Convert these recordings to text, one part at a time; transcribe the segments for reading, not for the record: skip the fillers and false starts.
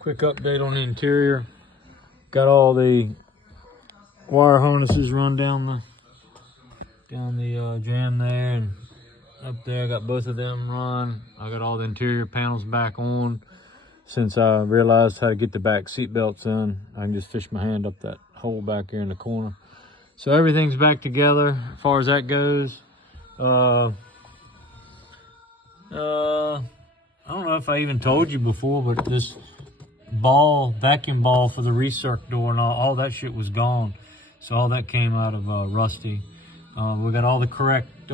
Quick update on the interior. Got all the wire harnesses run down the jam there, and up there I got both of them run. I got all the interior panels back on. Since I realized how to get the back seat belts in, I can just fish my hand up that hole back here in the corner. So everything's back together as far as that goes. I don't know if I even told you before, but this vacuum ball for the recirc door and all that shit was gone. So all that came out of Rusty. We got all the correct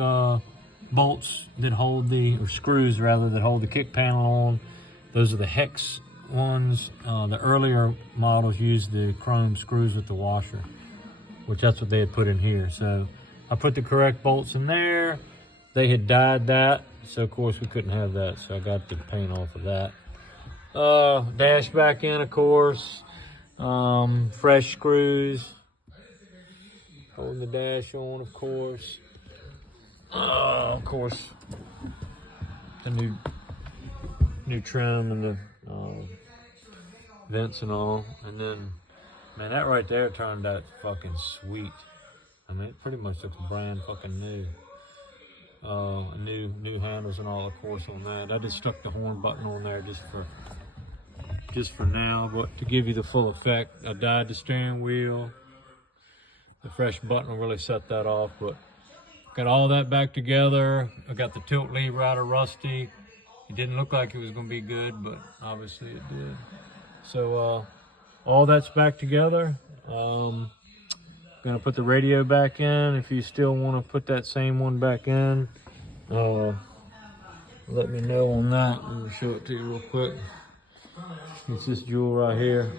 bolts that hold or screws rather, that hold the kick panel on. Those are the hex ones. The earlier models used the chrome screws with the washer, which that's what they had put in here. So I put the correct bolts in there. They had dyed that, so of course we couldn't have that, so I got the paint off of that. Dash back in, of course. Fresh screws. Holding the dash on, of course. Of course, the new trim and the vents and all. And then, man, that right there turned out fucking sweet. I mean, it pretty much looks brand fucking new. New handles and all, of course, on that. I just stuck the horn button on there just for now, but to give you the full effect, I dyed the steering wheel. The fresh button will really set that off, but got all that back together. I got the tilt lever out of Rusty. It didn't look like it was going to be good, but obviously it did. So all that's back together. Gonna put the radio back in. If you still want to put that same one back in, let me know on that. Let me show it to you real quick. It's this jewel right here.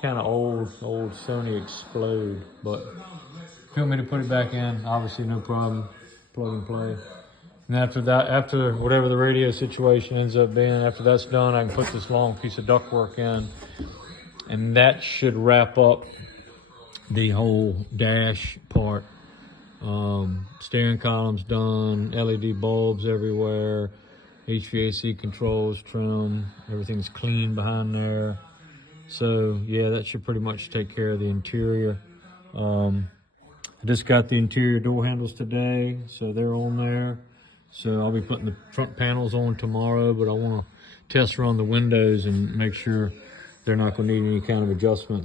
Kind of old Sony Explode, but if you want me to put it back in, obviously no problem. Plug and play. And after whatever the radio situation ends up being, after that's done, I can put this long piece of ductwork in, and that should wrap up the whole dash part. Steering column's done, LED bulbs everywhere, HVAC controls, trim, everything's clean behind there. So yeah, that should pretty much take care of the interior. I just got the interior door handles today, so they're on there. So I'll be putting the front panels on tomorrow, but I want to test run the windows and make sure they're not going to need any kind of adjustments.